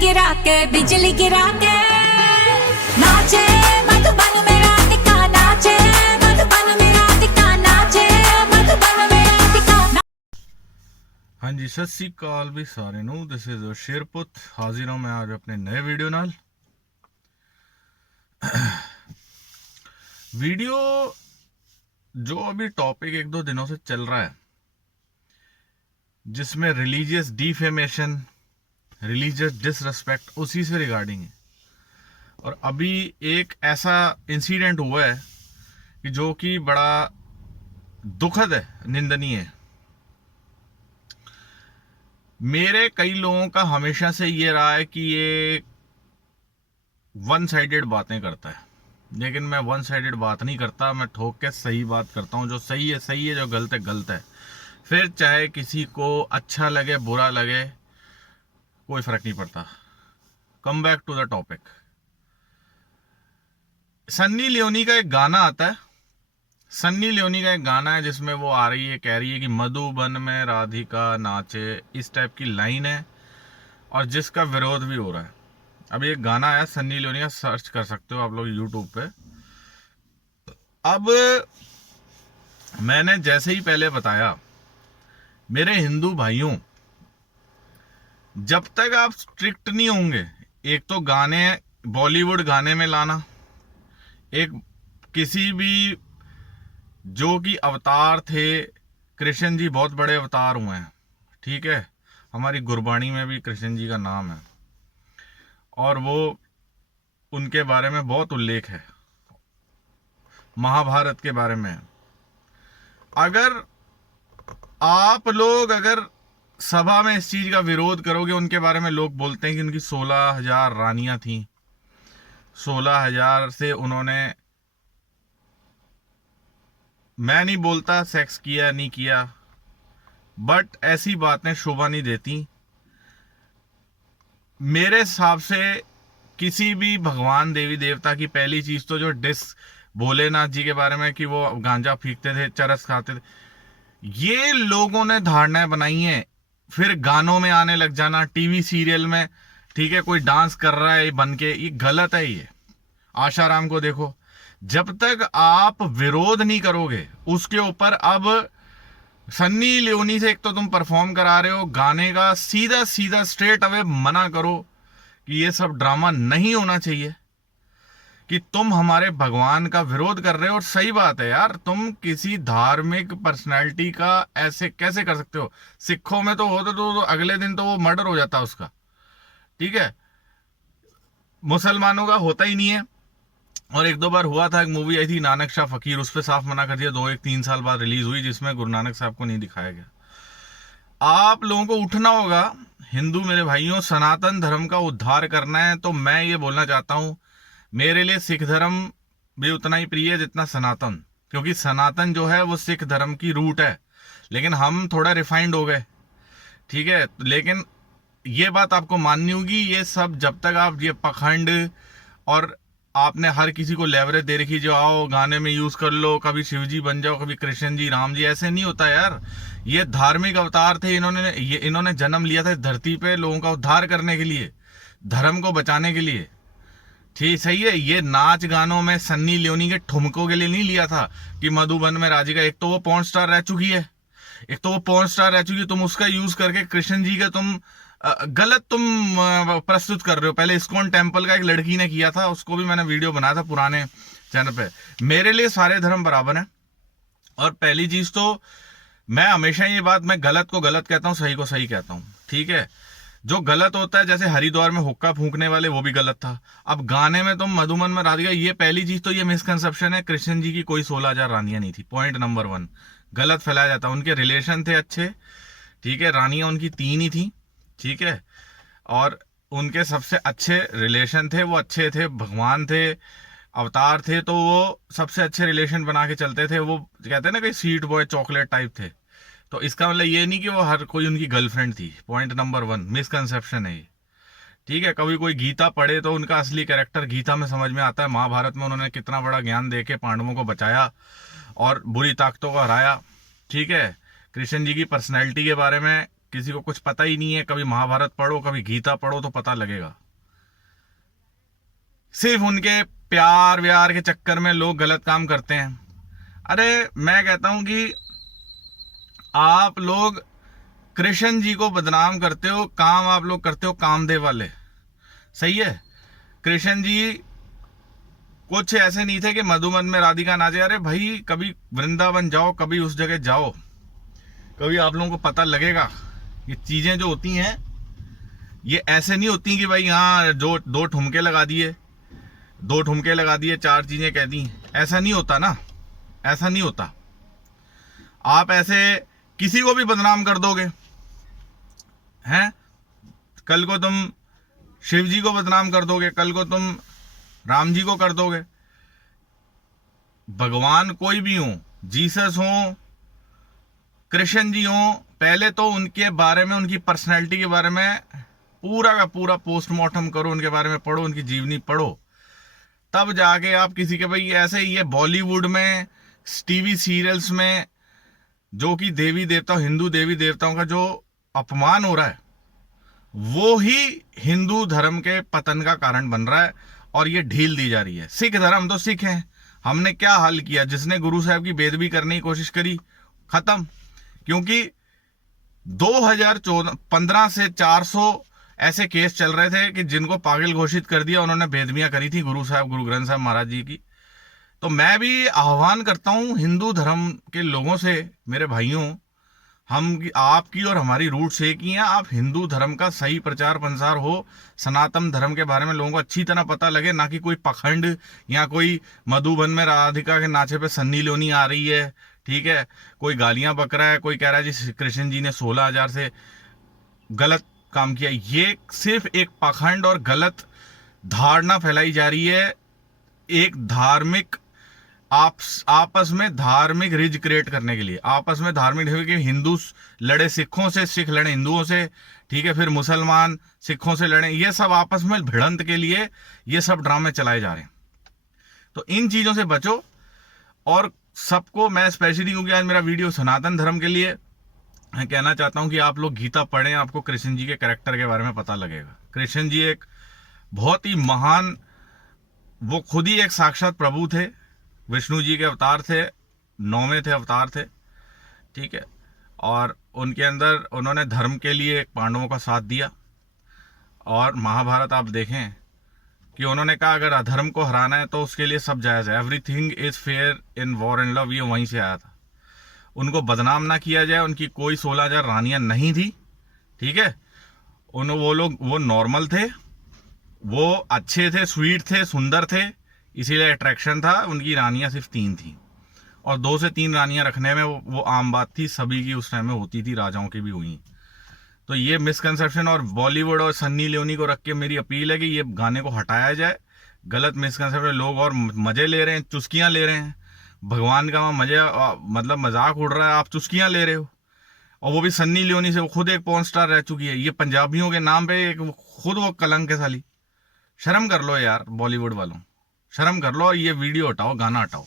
गिरा के बिजली गिरा के नाचे मधुबन मेरा टिका, नाचे मधुबन मेरा टिका, नाचे मधुबन मेरा टिका। हाँ जी, सत श्री अकाल भी सारे नू। दिस इज शेरपुत, हाजिर हूँ मैं आज अपने नए वीडियो नाल। वीडियो जो अभी टॉपिक एक दो दिनों से चल रहा है, जिसमें रिलीजियस डिफेमेशन, रिलीजियस डिसरेस्पेक्ट, उसी से रिगार्डिंग है। और अभी एक ऐसा इंसिडेंट हुआ है कि जो कि बड़ा दुखद है, निंदनीय है। मेरे कई लोगों का हमेशा से ये रहा है कि ये वन साइडेड बातें करता है, लेकिन मैं वन साइडेड बात नहीं करता। मैं ठोक के सही बात करता हूँ। जो सही है सही है, जो गलत है गलत है। फिर चाहे किसी को अच्छा लगे बुरा लगे, कोई फर्क नहीं पड़ता। Come back to the topic. Sunny Leone का एक गाना आता है, सन्नी लियोनी का एक गाना है जिसमें वो आ रही है, कह रही है कि मधुबन में राधिका नाचे, इस टाइप की लाइन है, और जिसका विरोध भी हो रहा है। अभी एक गाना आया सन्नी लियोनी का, सर्च कर सकते हो आप लोग यूट्यूब पे। अब मैंने जैसे ही पहले बताया, मेरे हिंदू भाइयों, जब तक आप स्ट्रिक्ट नहीं होंगे, एक तो गाने बॉलीवुड गाने में लाना, एक किसी भी जो कि अवतार थे, कृष्ण जी बहुत बड़े अवतार हुए हैं, ठीक है। हमारी गुरबाणी में भी कृष्ण जी का नाम है और वो उनके बारे में बहुत उल्लेख है, महाभारत के बारे में। अगर आप लोग अगर सभा में इस चीज का विरोध करोगे, उनके बारे में लोग बोलते हैं कि उनकी 16,000 रानियां थी, 16,000 से उन्होंने, मैं नहीं बोलता सेक्स किया नहीं किया, बट ऐसी बातें शोभा नहीं देती। मेरे हिसाब से किसी भी भगवान देवी देवता की पहली चीज तो जो भोलेनाथ जी के बारे में कि वो गांजा फीकते थे, चरस खाते थे, ये लोगों ने धारणाएं बनाई हैं। फिर गानों में आने लग जाना, टीवी सीरियल में, ठीक है, कोई डांस कर रहा है बन के, ये गलत है। ये आशाराम को देखो, जब तक आप विरोध नहीं करोगे उसके ऊपर। अब सन्नी लियोनी से एक तो तुम परफॉर्म करा रहे हो गाने का, सीधा सीधा स्ट्रेट अवे मना करो कि ये सब ड्रामा नहीं होना चाहिए, कि तुम हमारे भगवान का विरोध कर रहे हो। और सही बात है यार, तुम किसी धार्मिक पर्सनैलिटी का ऐसे कैसे कर सकते हो। सिखों में तो होता तो अगले दिन तो वो मर्डर हो जाता उसका, ठीक है। मुसलमानों का होता ही नहीं है। और एक दो बार हुआ था, एक मूवी आई थी नानक शाह फकीर, उस पर साफ मना कर दिया, 2-3 साल बाद रिलीज हुई, जिसमें गुरु नानक साहब को नहीं दिखाया गया। आप लोगों को उठना होगा हिंदू मेरे भाइयों, सनातन धर्म का उद्धार करना है। तो मैं ये बोलना चाहता हूं, मेरे लिए सिख धर्म भी उतना ही प्रिय है जितना सनातन, क्योंकि सनातन जो है वो सिख धर्म की रूट है, लेकिन हम थोड़ा रिफाइंड हो गए, ठीक है। लेकिन ये बात आपको माननी होगी, ये सब जब तक आप ये पखंड और आपने हर किसी को लेवरेज दे रखी, जो आओ गाने में यूज कर लो, कभी शिव जी बन जाओ, कभी कृष्ण जी, राम जी, ऐसे नहीं होता यार। ये धार्मिक अवतार थे, इन्होंने जन्म लिया था धरती पे लोगों का उद्धार करने के लिए, धर्म को बचाने के लिए, ठीक सही है। ये नाच गानों में सन्नी लियोनी के ठुमकों के लिए नहीं लिया था कि मधुबन में राधिका, एक तो वो पॉर्न स्टार रह चुकी है, एक तो वो पॉर्न स्टार रह चुकी है, तुम उसका यूज करके कृष्ण जी का तुम गलत तुम प्रस्तुत कर रहे हो। पहले इस्कॉन टेम्पल का एक लड़की ने किया था, उसको भी मैंने वीडियो बनाया था पुराने चैनल पे। मेरे लिए सारे धर्म बराबर हैं। और पहली चीज तो मैं हमेशा ये बात, मैं गलत को गलत कहता हूँ, सही को सही कहता हूँ, ठीक है। जो गलत होता है, जैसे हरिद्वार में हुक्का फूंकने वाले, वो भी गलत था। अब गाने में तुम मधुबन में राधिका, ये पहली चीज तो ये मिसकंसेप्शन है, कृष्ण जी की कोई 16,000 रानियां नहीं थी। पॉइंट नंबर 1 गलत फैलाया जाता। उनके रिलेशन थे अच्छे, ठीक है, रानियां उनकी 3 ही थी, ठीक है। और उनके सबसे अच्छे रिलेशन थे, वो अच्छे थे, भगवान थे, अवतार थे, तो वो सबसे अच्छे रिलेशन बना के चलते थे। वो कहते हैं ना कि स्वीट बॉय चॉकलेट टाइप थे। तो इसका मतलब ये नहीं कि वो हर कोई उनकी गर्लफ्रेंड थी। पॉइंट नंबर 1 मिसकंसेप्शन है ये, ठीक है। कभी कोई गीता पढ़े तो उनका असली कैरेक्टर गीता में समझ में आता है। महाभारत में उन्होंने कितना बड़ा ज्ञान देके पांडवों को बचाया और बुरी ताकतों को हराया, ठीक है। कृष्ण जी की पर्सनैलिटी के बारे में किसी को कुछ पता ही नहीं है, कभी महाभारत पढ़ो, कभी गीता पढ़ो तो पता लगेगा। सिर्फ उनके प्यार व्यार के चक्कर में लोग गलत काम करते हैं। अरे मैं कहता हूं कि आप लोग कृष्ण जी को बदनाम करते हो, काम आप लोग करते हो कामदेव वाले, सही है। कृष्ण जी कुछ ऐसे नहीं थे कि मधुबन में राधिका नाचे। अरे भाई कभी वृंदावन जाओ, कभी उस जगह जाओ, कभी आप लोगों को पता लगेगा। ये चीजें जो होती हैं ये ऐसे नहीं होती कि भाई हाँ जो दो ठुमके लगा दिए, 4 चीजें कह दी, ऐसा नहीं होता ना, ऐसा नहीं होता। आप ऐसे किसी को भी बदनाम कर दोगे हैं, कल को तुम शिव जी को बदनाम कर दोगे, कल को तुम राम जी को कर दोगे। भगवान कोई भी हो, जीसस हो, कृष्ण जी हो, पहले तो उनके बारे में, उनकी पर्सनैलिटी के बारे में पूरा का पूरा पोस्टमार्टम करो, उनके बारे में पढ़ो, उनकी जीवनी पढ़ो, तब जाके आप किसी के, भाई ऐसे ही है बॉलीवुड में, टीवी सीरियल्स में जो कि देवी देवताओं, हिंदू देवी देवताओं का जो अपमान हो रहा है, वो ही हिंदू धर्म के पतन का कारण बन रहा है और ये ढील दी जा रही है। सिख धर्म तो सिख हैं, हमने क्या हाल किया, जिसने गुरु साहब की बेदबी करने की कोशिश करी खत्म। क्योंकि 2015 से 400 ऐसे केस चल रहे थे कि जिनको पागल घोषित कर दिया, उन्होंने बेदबियां करी थी गुरु साहब, गुरु ग्रंथ साहब महाराज जी की। तो मैं भी आह्वान करता हूं हिंदू धर्म के लोगों से, मेरे भाइयों, हम आपकी और हमारी रूट्स एक ही हैं। आप हिंदू धर्म का सही प्रचार प्रसार हो, सनातन धर्म के बारे में लोगों को अच्छी तरह पता लगे, ना कि कोई पखंड या कोई मधुबन में राधिका के नाचे पे सन्नी लियोनी आ रही है, ठीक है, कोई गालियां बक रहा है, कोई कह रहा है जी कृष्ण जी ने 16,000 से गलत काम किया। ये सिर्फ एक पखंड और गलत धारणा फैलाई जा रही है, एक धार्मिक आपस में धार्मिक रिज क्रिएट करने के लिए, आपस में धार्मिक, हिंदू लड़े सिखों से, सिख लड़े हिंदुओं से, ठीक है, फिर मुसलमान सिखों से लड़े, ये सब आपस में भिड़ंत के लिए ये सब ड्रामे चलाए जा रहे हैं। तो इन चीजों से बचो। और सबको मैं स्पेशली, क्योंकि आज मेरा वीडियो सनातन धर्म के लिए, मैं कहना चाहता हूं कि आप लोग गीता पढ़ें, आपको कृष्ण जी के कैरेक्टर के बारे में पता लगेगा। कृष्ण जी एक बहुत ही महान, वो खुद ही एक साक्षात प्रभु थे, विष्णु जी के अवतार थे, 9वें थे अवतार थे, ठीक है। और उनके अंदर उन्होंने धर्म के लिए पांडवों का साथ दिया। और महाभारत आप देखें कि उन्होंने कहा अगर अधर्म को हराना है तो उसके लिए सब जायज़ है, everything is fair in war and love, ये वहीं से आया था। उनको बदनाम ना किया जाए, उनकी कोई 16,000 रानियां नहीं थी, ठीक है। वो लोग वो नॉर्मल थे, वो अच्छे थे, स्वीट थे, सुंदर थे, इसीलिए अट्रैक्शन था। उनकी रानियां सिर्फ 3 थी, और 2 से 3 रानियां रखने में वो आम बात थी, सभी की उस टाइम में होती थी, राजाओं की भी हुई। तो ये मिसकंसेप्शन, और बॉलीवुड और सन्नी लियोनी को रख के मेरी अपील है कि ये गाने को हटाया जाए। गलत मिसकंसेप्शन, लोग और मजे ले रहे हैं, चुस्कियां ले रहे हैं, भगवान का मजे, मतलब मजाक उड़ रहा है, आप चुस्कियां ले रहे हो। और वो भी सन्नी लियोनी से, वो खुद एक पॉर्न स्टार रह चुकी है, ये पंजाबियों के नाम पे एक खुद वो कलंक है साली। शर्म कर लो यार बॉलीवुड वालों, शर्म कर लो, ये वीडियो हटाओ, गाना हटाओ।